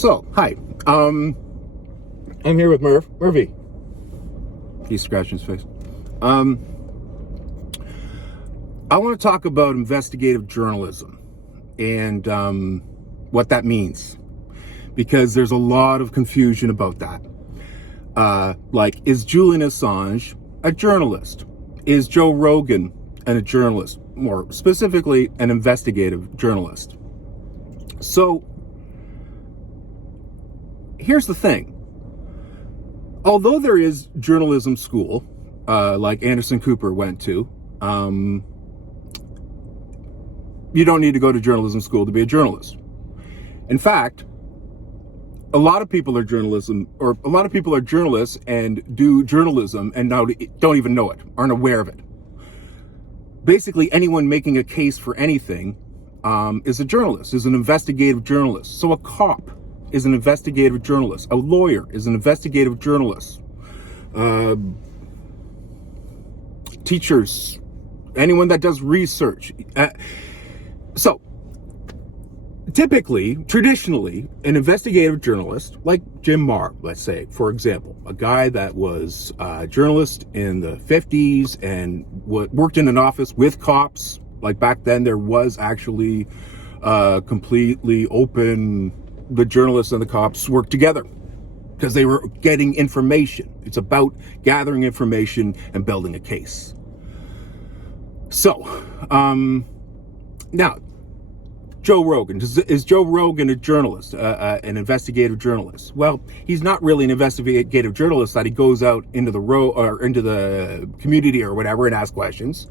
So, hi. I'm here with Murphy. He's scratching his face. I want to talk about investigative journalism and what that means, because there's a lot of confusion about that. Like, is Julian Assange a journalist? Is Joe Rogan a journalist? More specifically, an investigative journalist. So, here's the thing. Although there is journalism school, like Anderson Cooper went to, you don't need to go to journalism school to be a journalist. In fact, a lot of people are journalists and do journalism and now don't even know it, aren't aware of it. Basically, anyone making a case for anything is a journalist, is an investigative journalist. So a cop is an investigative journalist. A lawyer is an investigative journalist. Teachers, anyone that does research. So, typically, traditionally, an investigative journalist, like Jim Marr, let's say, for example, a guy that was a journalist in the 50s and worked in an office with cops. Like back then, there was actually completely open, the journalists and the cops worked together because they were getting information. It's about gathering information and building a case. So, now, Joe Rogan. Is Joe Rogan a journalist, an investigative journalist? Well, he's not really an investigative journalist that he goes out into the community or whatever and asks questions.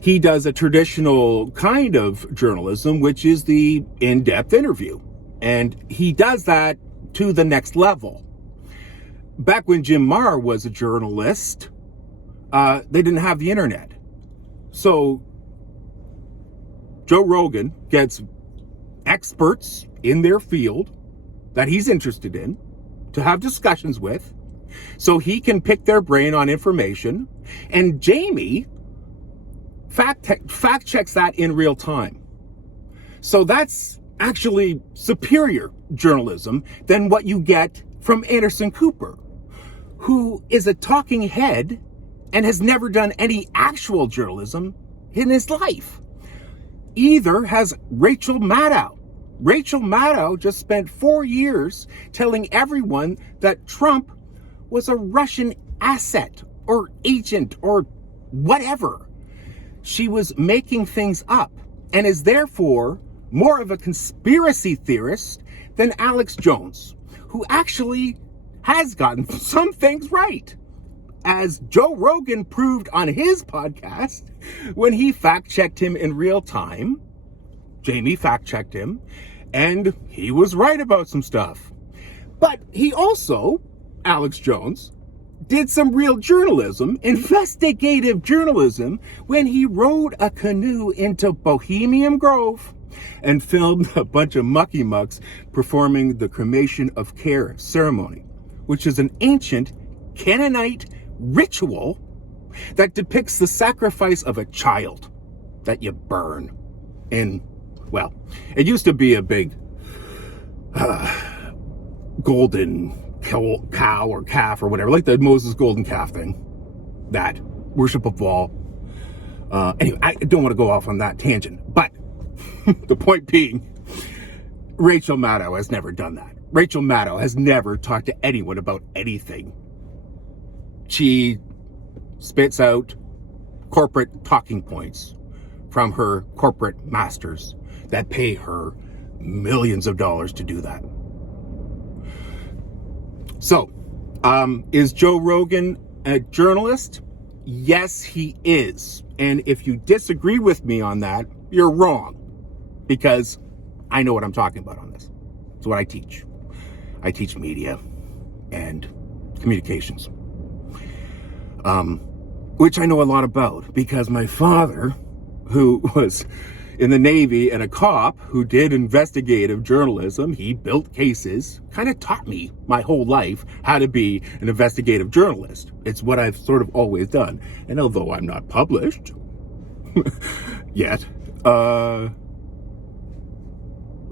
He does a traditional kind of journalism, which is the in-depth interview. And he does that to the next level. Back when Jim Marr was a journalist, they didn't have the internet. So Joe Rogan gets experts in their field that he's interested in to have discussions with, so he can pick their brain on information. And Jamie fact checks that in real time. So that's actually superior journalism than what you get from Anderson Cooper, who is a talking head and has never done any actual journalism in his life. Either has Rachel Maddow. Rachel Maddow just spent 4 years telling everyone that Trump was a Russian asset or agent or whatever. She was making things up and is therefore more of a conspiracy theorist than Alex Jones, who actually has gotten some things right, as Joe Rogan proved on his podcast when he fact-checked him in real time. Jamie fact-checked him, and he was right about some stuff. But he also, Alex Jones, did some real journalism, investigative journalism, when he rowed a canoe into Bohemian Grove and filmed a bunch of mucky mucks performing the cremation of care ceremony, which is an ancient Canaanite ritual that depicts the sacrifice of a child that you burn in, well, it used to be a big golden cow or calf or whatever, like the Moses golden calf thing, that worship of all. Anyway, I don't want to go off on that tangent, but the point being, Rachel Maddow has never done that. Rachel Maddow has never talked to anyone about anything. She spits out corporate talking points from her corporate masters that pay her millions of dollars to do that. So, is Joe Rogan a journalist? Yes, he is. And if you disagree with me on that, you're wrong, because I know what I'm talking about on this. It's what I teach. I teach media and communications, which I know a lot about because my father, who was in the Navy and a cop who did investigative journalism, he built cases, kind of taught me my whole life how to be an investigative journalist. It's what I've sort of always done. And although I'm not published yet,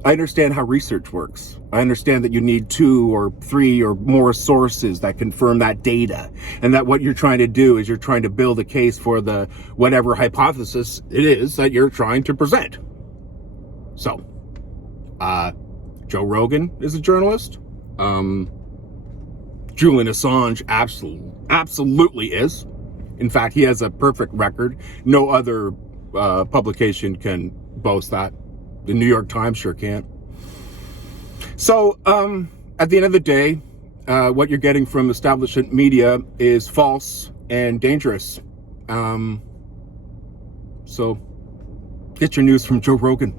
I understand how research works. I understand that you need 2 or 3 or more sources that confirm that data, and that what you're trying to do is you're trying to build a case for the whatever hypothesis it is that you're trying to present. So, Joe Rogan is a journalist. Julian Assange absolutely is. In fact, he has a perfect record. No other publication can boast that. The New York Times sure can't. So, at the end of the day, what you're getting from establishment media is false and dangerous. So, get your news from Joe Rogan.